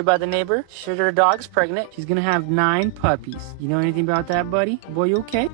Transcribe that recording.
heard about the neighbor? She said her dog's pregnant. She's gonna have 9 puppies. You know anything about that, buddy? Boy, you okay?